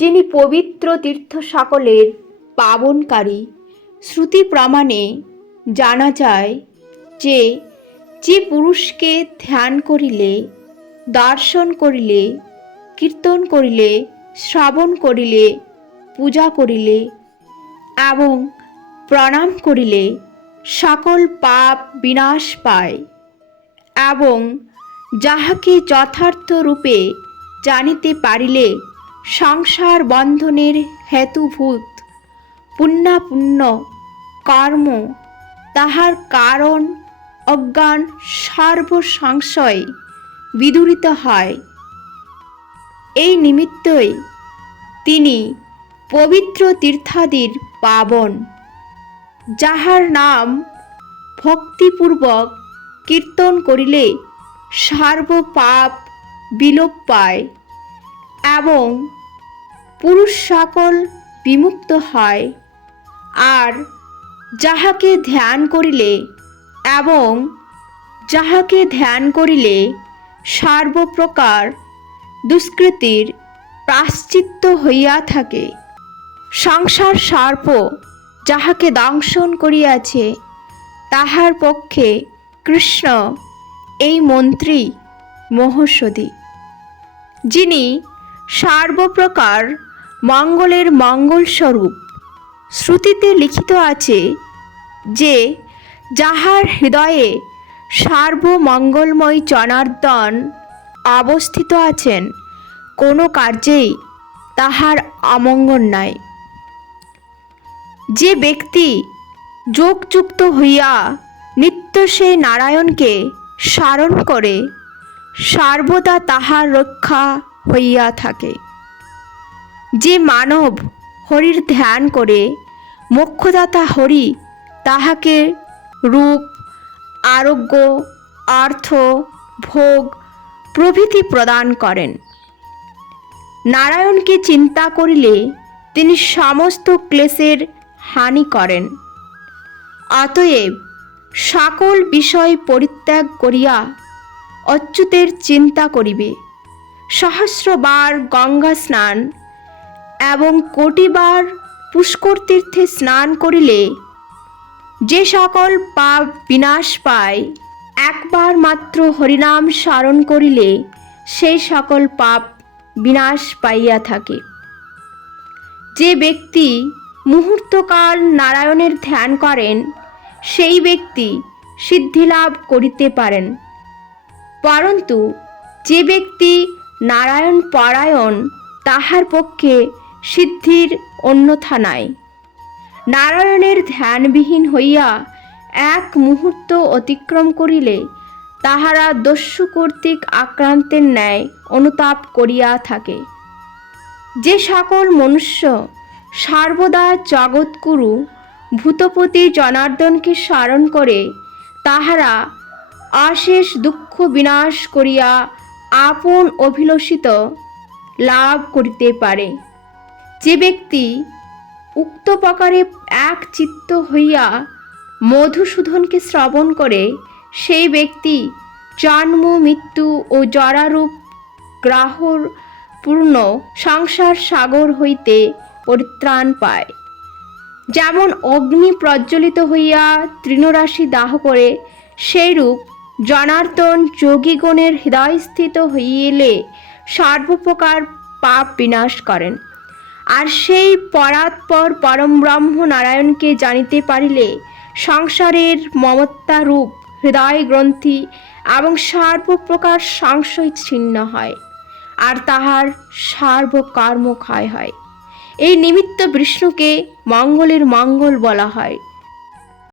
যিনি পবিত্র তীর্থ সকলের পাবনকারী। শ্রুতি প্রমাণে জানা যায় যে যে পুরুষকে ধ্যান করিলে, দর্শন করিলে, কীর্তন করিলে, শ্রবণ করিলে, পূজা করিলে এবং প্রণাম করিলে সকল পাপ বিনাশ পায় এবং যাহাকে যথার্থ রূপে জানিতে পারিলে সংসার বন্ধনের হেতুভূত পুণ্যাপুণ্য কর্ম তাহার কারণ অজ্ঞান সর্বসংশয় বিদূরিত হয়। এই নিমিত্তই তিনি পবিত্র তীর্থাদির পাবন, যাহার নাম ভক্তিপূর্বক কীর্তন করিলে সর্বপাপ বিলোপ পায় এবং পুরুষ সকল বিমুক্ত হয়। আর যাহাকে ধ্যান করিলে সর্বপ্রকার দুষ্কৃতির প্রায়শ্চিত্ত হইয়া থাকে। সংসার সর্প যাহাকে দংশন করিয়াছে তাহার পক্ষে কৃষ্ণ এই মন্ত্রী মহৌষধি। যিনি সর্বপ্রকার মঙ্গলের মঙ্গলস্বরূপ। শ্রুতিতে লিখিত আছে যে যাহার হৃদয়ে সর্বমঙ্গলময় জনার্দন অবস্থিত আছেন, কোনো কার্যেই তাহার অমঙ্গল নাই। যে ব্যক্তি যোগযুক্ত হইয়া নিত্য সেই নারায়ণকে স্মরণ করে সর্বদা তাহার রক্ষা হইয়া থাকে। যে মানব হরির ধ্যান করে মোক্ষদাতা হরি তাহাকে রূপ, আরোগ্য, অর্থ, ভোগ প্রভৃতি প্রদান করেন। নারায়ণকে চিন্তা করিলে তিনি সমস্ত ক্লেশের হানি করেন। অতএব সকল বিষয় পরিত্যাগ করিয়া অচ্যুতের চিন্তা করিবে। সহস্রবার গঙ্গা স্নান এবং কোটিবার পুষ্কর তীর্থে স্নান করিলে যে সকল পাপ বিনাশ পায়, একবার মাত্র হরিনাম স্মরণ করিলে সেই সকল পাপ বিনাশ পাইয়া থাকে। যে ব্যক্তি মুহূর্তকাল নারায়ণের ধ্যান করেন সেই ব্যক্তি সিদ্ধিলাভ করিতে পারেন। পরন্তু যে ব্যক্তি নারায়ণ পরায়ণ তাহার পক্ষে সিদ্ধির অন্যথা নাই। নারায়ণের ধ্যানবিহীন হইয়া এক মুহূর্ত অতিক্রম করিলে তাহারা দস্যু কর্তৃক আক্রান্তের ন্যায় অনুতাপ করিয়া থাকে। যে সকল মনুষ্য সর্বদা জগৎগুরু ভূতপতি জনার্দনকে স্মরণ করে তাহারা অশেষ দুঃখ বিনাশ করিয়া আপন অভিলষিত লাভ করিতে পারে। যে ব্যক্তি উক্ত প্রকারে এক চিত্ত হইয়া মধুসূদনকে শ্রবণ করে সেই ব্যক্তি জন্ম, মৃত্যু ও জরারূপ গ্রাহর পূর্ণ সংসার সাগর হইতে পরিত্রাণ পায়। যেমন অগ্নি প্রজ্বলিত হইয়া তৃণরাশি দাহ করে, সেইরূপ জনার্দন যোগীগণের হৃদয়স্থিত হইলে সর্বপ্রকার পাপ বিনাশ করেন। আর সেই পরাৎপর পরম ব্রহ্ম নারায়ণকে জানিতে পারিলে সংসারের মমত্বারূপ হৃদয় গ্রন্থি এবং সর্বপ্রকার সংশয় ছিন্ন হয়, আর তাহার সর্বকর্ম ক্ষয় হয়। এই নিমিত্ত বিষ্ণুকে মঙ্গলের মঙ্গল বলা হয়।